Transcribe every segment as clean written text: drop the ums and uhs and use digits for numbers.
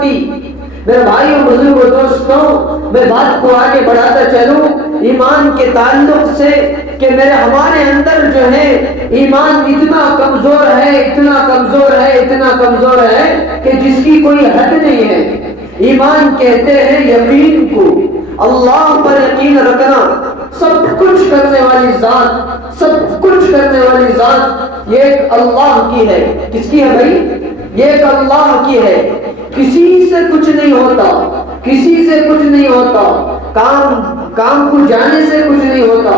میرے بھائیوں بزرگوں دوستوں، میں بات کو آگے بڑھاتا چلوں ایمان کے تعلق سے کہ ہمارے اندر جو ہے ایمان اتنا کمزور ہے، اتنا کمزور ہے، اتنا کمزور ہے کہ جس کی کوئی حد نہیں ہے۔ ایمان کہتے ہیں یقین کو، اللہ پر یقین رکھنا، سب کچھ کرنے والی ذات، سب کچھ کرنے والی ذات یہ ایک اللہ کی ہے۔ کس کی ہے بھائی؟ یہ ایک اللہ کی ہے۔ کسی سے کچھ نہیں ہوتا، کسی سے کچھ نہیں ہوتا، کام کو جانے سے کچھ نہیں ہوتا،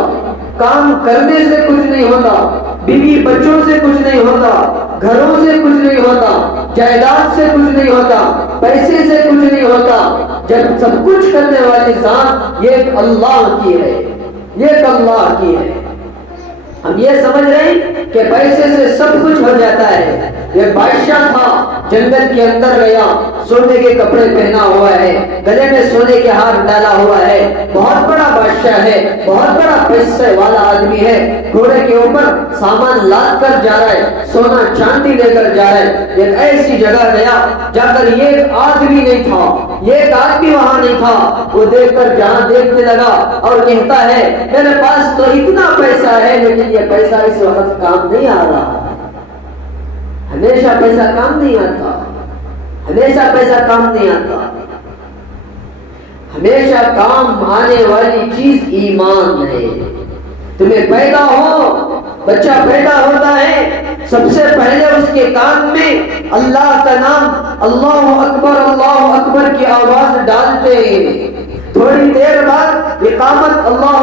کام کرنے سے کچھ نہیں ہوتا، بیوی بچوں سے کچھ نہیں ہوتا، گھروں سے کچھ نہیں ہوتا، جائیداد سے کچھ نہیں ہوتا، پیسے سے کچھ نہیں ہوتا۔ جب سب کچھ کرنے والی ذات یہ ایک اللہ کی ہے، یہ ایک اللہ کی ہے۔ ہم یہ سمجھ رہے ہیں کہ پیسے سے سب کچھ ہو جاتا ہے۔ ایک بادشاہ تھا، جنگل کے اندر گیا، سونے کے کپڑے پہنا ہوا ہے، گلے میں سونے کے ہار ڈالا ہوا ہے، بہت بڑا بادشاہ ہے، بہت بڑا پیسے والا آدمی ہے، گھوڑے کے اوپر سامان لاد کر جا رہا ہے، سونا چاندی لے کر جا رہا ہے۔ ایک ایسی جگہ گیا جا کر ایک آدمی نہیں تھا، ایک آدمی وہاں نہیں تھا۔ وہ دیکھ کر جہاں دیکھنے لگا اور کہتا ہے میرے پاس تو اتنا پیسہ ہے لیکن یہ پیسہ اس وقت کام نہیں آ رہا۔ ہمیشہ پیسہ کام نہیں آتا، ہمیشہ پیسہ کام نہیں آتا۔ ہمیشہ کام آنے والی چیز ایمان ہے۔ تمہیں پیدا ہو، بچہ پیدا ہوتا ہے، سب سے پہلے اس کے کان میں اللہ کا نام، اللہ اکبر کی آواز ڈالتے ہیں۔ تھوڑی دیر بعد اقامت اللہ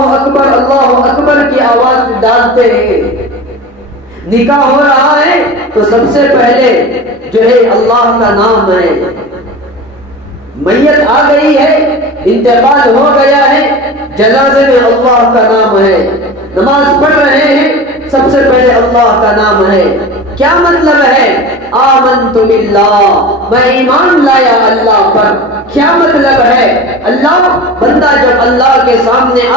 اکبر کی آواز ڈالتے ہیں۔ نکاح ہو رہا ہے تو سب سے پہلے جو ہے اللہ کا نام ہے۔ میت آ گئی ہے، انتقال ہو گیا ہے، جنازے میں اللہ کا نام ہے۔ نماز پڑھ رہے ہیں، سب سے پہلے اللہ کا نام ہے۔ کیا مطلب ہے؟ آمنت باللہ، میں ایمان لایا اللہ پر۔ کیا مطلب ہے؟ اللہ بندہ جب اللہ کے سامنے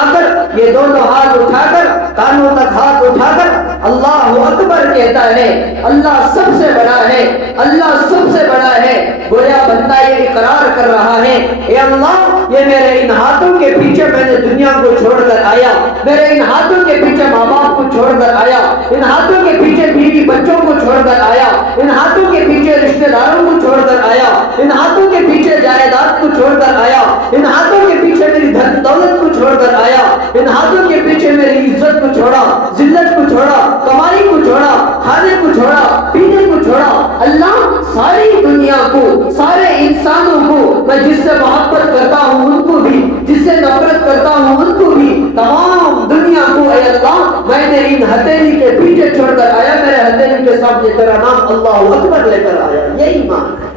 آ کر یہ دونوں ہاتھ اٹھا کر، کانوں تک ہاتھ اٹھا کر اللہ اکبر کہتا ہے، اللہ سب سے بڑا ہے، اللہ سب سے بڑا ہے۔ گویا بندہ یہ اقرار کر رہا ہے، اے اللہ یہ میرے ان ہاتھوں کے پیچھے میں نے دنیا کو چھوڑ کر آیا، میرے ان ہاتھوں کے پیچھے ماں باپ کو چھوڑ کر آیا، ان ہاتھوں کے پیچھے بیوی بچوں کو چھوڑ کر آیا، ان ہاتھوں کے پیچھے رشتہ داروں کو چھوڑ کر آیا، ان ہاتھوں کے پیچھے جائیداد کو چھوڑ کر آیا، ان ہاتھوں کے پیچھے میری دھن دولت کو چھوڑ کر آیا، ان ہاتھوں کے پیچھے میری عزت کو چھوڑا، ذلت کو چھوڑا، کمائی کو چھوڑا، کھانے کو چھوڑا، پینے کو چھوڑا۔ اللہ ساری دنیا کو، سارے انسانوں کو، میں جس سے محبت کرتا ہوں ان کو بھی، جس سے نفرت کرتا ہوں ان کو بھی، تمام دنیا کو اے اللہ میں نے ان ہتھیلی کے پیچھے چھوڑ کر آیا، میرے ہتھیلی کے سامنے تیرا نام اللہ اکبر لے کر آیا۔ یہ ایمان ہے۔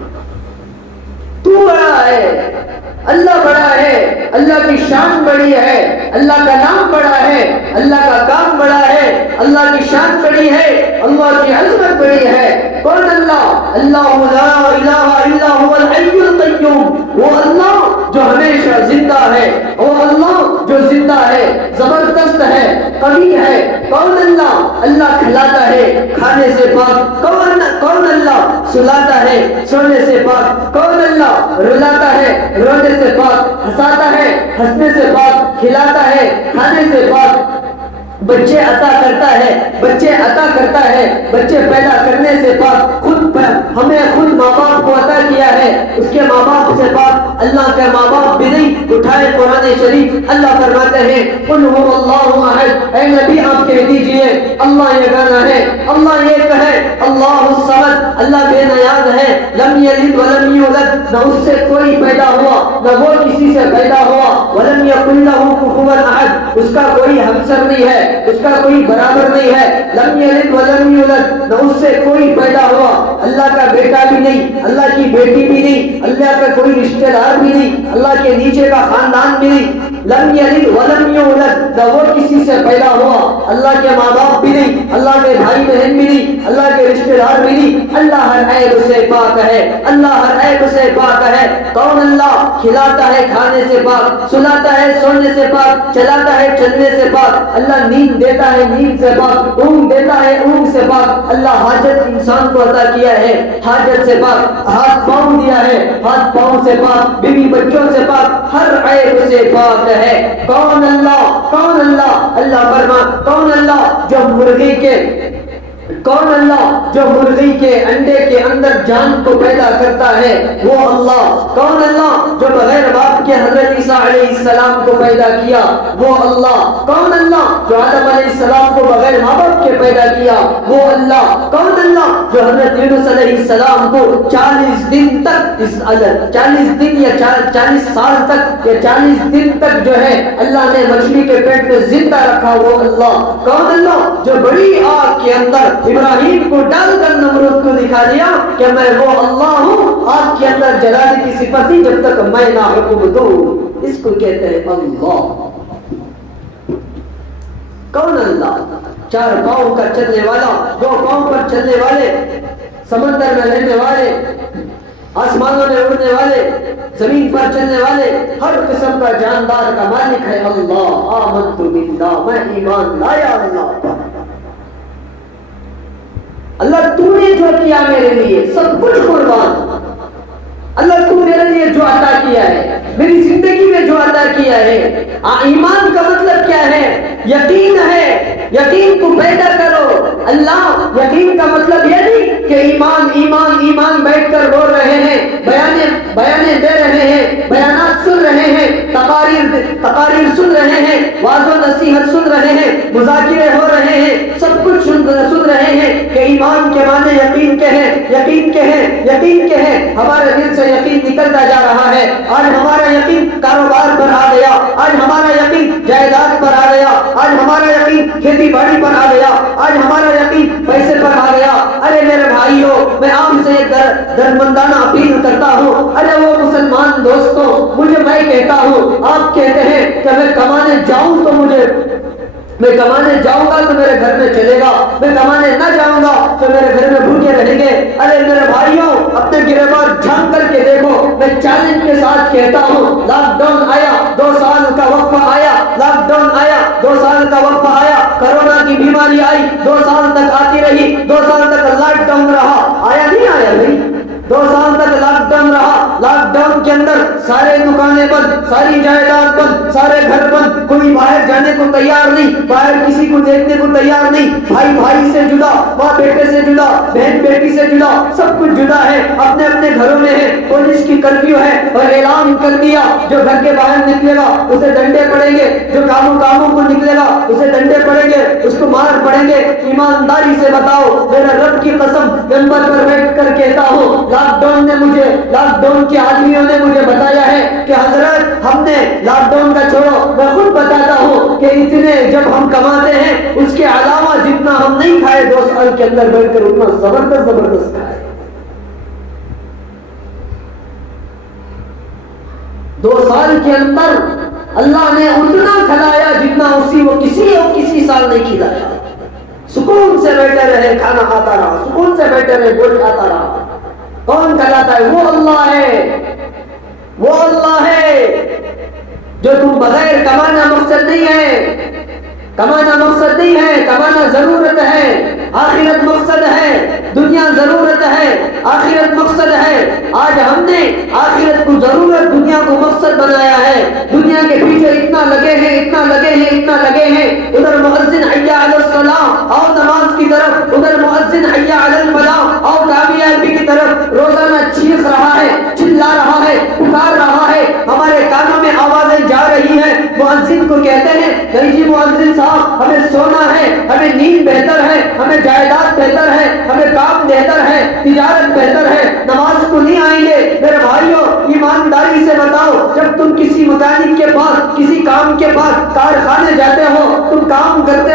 تو بڑا ہے، اللہ بڑا ہے، اللہ کی شان بڑی ہے، اللہ کا نام بڑا ہے، اللہ کا کام بڑا ہے، اللہ کی شان بڑی ہے، اللہ کی عظمت بڑی ہے۔ کون اللہ؟ اللہ لا الہ الا هو الحی القیوم، وہ اللہ جو ہمیشہ زندہ ہے، وہ اللہ جو زندہ ہے، زبردست ہے، قوی ہے۔ کون اللہ؟ اللہ کھلاتا ہے، کھانے سے پاک۔ کون اللہ؟ سلاتا ہے، سونے سے پاک۔ کون اللہ؟ رلاتا ہے، رونے سے پاک۔ ہنساتا ہے، ہنسنے سے پاک۔ کھلاتا ہے، کھانے سے پاک۔ بچے عطا کرتا ہے، بچے پیدا کرنے سے پاک۔ ہمیں خود ماں باپ کو عطا کیا ہے، اس کے ماں باپ سے پاک۔ اللہ کے ماں باپ بھی نہیں۔ اٹھائے قرآن شریف، اللہ فرماتے ہیں قل هو اللہ احد، اے نبی آپ کہہ دیجئے اللہ یگانہ ہے، اللہ ایک ہے، اللہ الصمد، اللہ بے نیاز ہے، لم یلد ولم یولد، نہ اس سے کوئی پیدا ہوا نہ وہ کسی سے پیدا ہوا، ولم یکن لہ کفوا احد، اس کا کوئی ہمسر نہیں ہے، اس کا کوئی برابر نہیں ہے۔ لم یلد ولم یولد، نہ اس سے کوئی پیدا ہوا، اللہ کا بیٹا بھی نہیں، اللہ کی بیٹی بھی نہیں، اللہ کا کوئی رشتہ دار بھی نہیں، اللہ کے نیچے کا خاندان بھی نہیں۔ لم یلد ولم یولد، نہ وہ کسی سے پیدا ہوا، اللہ کے ماں باپ بھی نہیں، اللہ کے بھائی بہن بھی نہیں، اللہ کے رشتہ دار بھی نہیں، اللہ ہر عیب سے پاک ہے، اللہ ہر عیب سے پاک ہے۔ کون اللہ؟ کھلاتا ہے کھانے سے پاک، سلاتا ہے سونے سے پاک، چلاتا ہے چلنے سے پاک، اللہ نیند دیتا ہے نیند سے پاک، اونگ دیتا ہے اونگ سے پاک، اللہ حاجت انسان کو عطا کیا ہے حاجت سے پاک، ہاتھ پاؤں دیا ہے ہاتھ پاؤں سے پاک، بیوی بچوں سے پاک، ہر عیب سے پاک ہے۔ کون اللہ؟ کون اللہ؟ اللہ فرما کون اللہ جو مرغی کے کون اللہ جو مرغی کے انڈے کے اندر جان کو پیدا کرتا ہے وہ اللہ۔ کون اللہ جو بغیر باپ کے حضرت عیسیٰ علیہ السلام کو پیدا کیا وہ اللہ۔ کون اللہ جو آدم علیہ السلام کو بغیر ماں باپ کے پیدا کیا وہ اللہ۔ کون اللہ جو حضرت یونس علیہ السلام کو 40 دن تک 40 دن یا 40 سال تک یا 40 دن تک جو ہے اللہ نے مچھلی کے پیٹ میں زندہ رکھا وہ اللہ۔ کون اللہ جو بڑی آگ کے اندر ابراہیم کو ڈال کر نمرود کو دکھا دیا کہ میں وہ اللہ ہوں، آگ کے اندر جلانے کی صفت تھی جب تک میں نہ حکم دوں، اس کو کہتے ہیں اللہ۔ کون اللہ؟ 4 پاؤں کا چلنے والا، 2 پاؤں پر چلنے والے، سمندر میں رہنے والے، آسمانوں میں اڑنے والے، زمین پر چلنے والے، ہر قسم کا جاندار کا مالک ہے اللہ۔ آمنت باللہ، میں ایمان لایا اللہ پر۔ اللہ تو نے جو کیا میرے لیے سب کچھ قربان، اللہ تو میرے لیے جو عطا کیا ہے میری زندگی میں جو عطا کیا ہے۔ ایمان کا مطلب کیا ہے؟ یقین ہے، یقین کو پیدا کرو۔ اللہ یقین کا مطلب یہ نہیں کہ ایمان ایمان ایمان بیٹھ کر بول رہے ہیں، بیانے دے رہے ہیں، بیانات سن رہے ہیں، تقاریر سن رہے ہیں، واعظ و نصیحت سن رہے ہیں، مذاکرے ہو رہے ہیں، سب کچھ سن رہے ہیں کہ ایمان کے معنی یقین کے ہیں، یقین کے ہیں، یقین کے ہیں۔ ہمارے دل سے یقین نکلتا جا رہا ہے۔ آج ہمارا یقین کاروبار پر آ گیا، آج ہمارا یقین جائیداد پر آ گیا، آج ہمارا یقین کھیتی باڑی پر آ گیا، آج ہمارا یقین پیسے پر آ گیا۔ ارے میرے بھائیوں، میں آپ سے درمندانہ اپیل کرتا ہوں، ارے وہ مسلمان دوستوں، میں کہتا ہوں، آپ کہتے ہیں کہ میں کمانے جاؤں تو میں کمانے جاؤں گا تو میرے گھر میں چلے گا، میں کمانے نہ جاؤں گا تو میرے گھر میں بھوکے رہیں گے۔ ارے میرے بھائیوں، اپنے گریبان جھانک کر کے دیکھو، میں چیلنج کے ساتھ کہتا ہوں، لاک ڈاؤن آیا، 2 سال کا وقفہ آیا، لاک ڈاؤن آیا، 2 سال کا وقفہ آیا، کرونا کی بیماری آئی، 2 سال تک آتی رہی، 2 سال تک لاک ڈاؤن رہا، آیا نہیں آیا بھائی؟ 2 سال تک لاک ڈاؤن رہا۔ لاک ڈاؤن کے اندر سارے دکانیں بند، ساری جائیداد بند، سارے گھر بند، کوئی باہر جانے کو تیار نہیں، باہر کسی کو دیکھنے کو تیار نہیں، بھائی بھائی سے جدا، ماں بیٹے سے جدا، بہن بیٹی سے جدا، سب کچھ جدا ہے، اپنے اپنے گھروں میں ہے۔ پولیس کی کرفیو ہے اور اعلان کر دیا، جو گھر کے باہر نکلے گا اسے ڈنڈے پڑیں گے، جو کاموں کو نکلے گا اسے ڈنڈے پڑیں گے، اس کو مار پڑیں گے۔ ایمانداری سے بتاؤ، میرے رب کی قسم منبر پر بیٹھ کر کہتا ہوں، لاک ڈاؤن کے آدمیوں نے مجھے بتایا ہے کہ حضرت ہم نے لاک ڈاؤن کا چھوڑو، میں خود بتاتا ہوں کہ اتنے جب ہم کماتے ہیں اس کے علاوہ جتنا ہم نہیں کھائے 2 سال کے اندر بیٹھ کر اتنا زبردست کھائے۔ 2 سال کے اندر اللہ نے اتنا کھلایا جتنا وہ کسی سال نہیں کھلایا۔ سکون سے بیٹھے رہے، کھانا آتا رہا، سکون سے بیٹھے رہے، گوشت آتا رہا۔ کون کھلاتا ہے؟ وہ اللہ ہے، وہ اللہ ہے جو تم بغیر کمانا مقصد نہیں ہے، کمانا مقصد نہیں ہے، کمانا ضرورت ہے، آخرت مقصد ہے، دنیا ضرورت ہے، آخرت مقصد ہے۔ آج ہم نے آخرت کو ضرورت، دنیا کو مقصد بنایا ہے۔ دنیا کے پیچھے اتنا لگے ہیں، اتنا لگے ہیں، اتنا لگے ہیں، ادھر مؤذن حی علی الصلاۃ اور نماز کی طرف، ادھر مؤذن حی علی الفلاح اور کامیابی کی طرف روزانہ چیخ رہا ہے، چلا رہا ہے، پکار رہا ہے، ہمارے کانوں میں آوازیں جا رہی ہیں۔ مؤذن کو کہتے ہیں کہ جی مؤذن صاحب، ہمیں سونا ہے، ہمیں نیند بہتر ہے، ہمیں جائیداد بہتر ہے، ہمیں کام بہتر ہے، تجارت بہتر ہے، نماز کو نہیں آئیں گے۔ میرے بھائیوں، ایمانداری سے بتاؤ، جب تم کسی مکانک کے پاس، کسی کام کے پاس، کارخانے جاتے ہو، تم کام کرتے